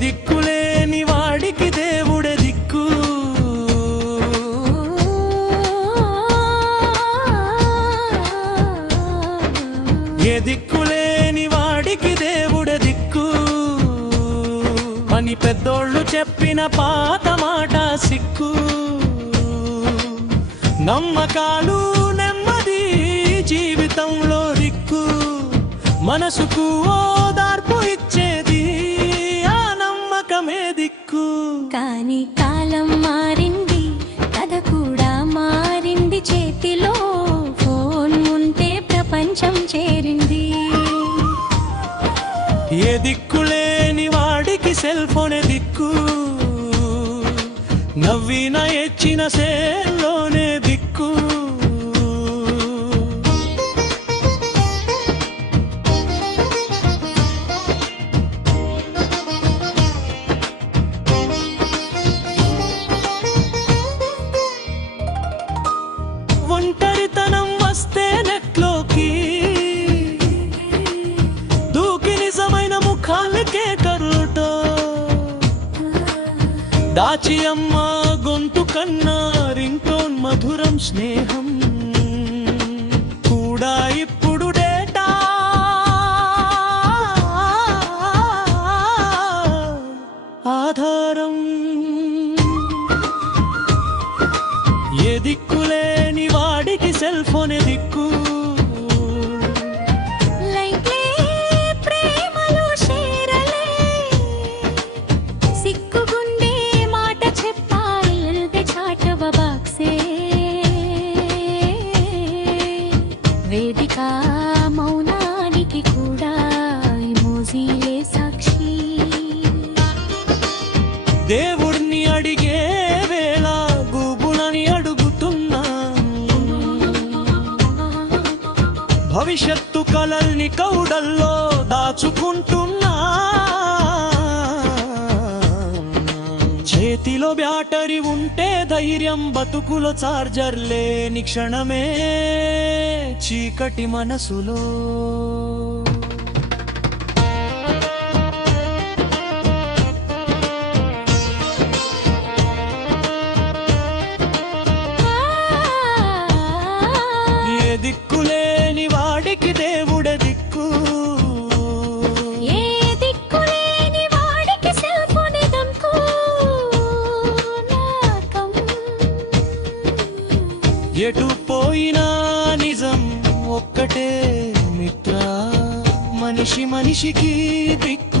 దిక్కులేని వాడికి దేవుడే దిక్కు. ఏ దిక్కులేని వాడికి దేవుడే దిక్కు అని పెద్దోళ్ళు చెప్పిన పాత మాట సిక్కు. నమ్మకాలు నెమ్మది జీవితంలో దిక్కు, మనసుకు ఓదార్పు ఇచ్చేది ఆ నమ్మకమే దిక్కు. కానీ కాలం మారింది, కథ కూడా మారింది, చేతిలో ఫోన్ ఉంటే ప్రపంచం చేరింది. ఏ దిక్కులేని వాడికి సెల్ ఫోనే దిక్కు, నవ్విన ఎచ్చిన సేల్లోనే దిక్కు. ఒంటరితనం వస్తే నెట్లోకి దూకి నిజమైన ముఖాలకే కరుటో, దాచి అమ్మ గొంతు కన్నా రింగ్టోన్ మధురం స్నేహం కూడా ఇప్పుడు డేటా. ఆధారం ఏ దిక్కులేని వాడికి సెల్ ఫోనే దిక్కు. వేదిక మౌనానికి కూడా ఎమోజీలే సాక్షి. దేవుడిని అడిగే వేళ గూగులని అడుగుతున్నా, భవిష్యత్తు కలల్ని కౌడల్లో దాచుకుంటున్నా. చేతిలో బ్యాటరీ ఉంటే ధైర్యం, బతుకులో చార్జర్ లేని క్షణమే చీకటి మనసులో. ఏ దిక్కులేని వాడికి దేవుడే దిక్కు, ఎటు పోయినా నిజం ఒక్కటే మిత్ర, మనిషి మనిషికి దిక్కు.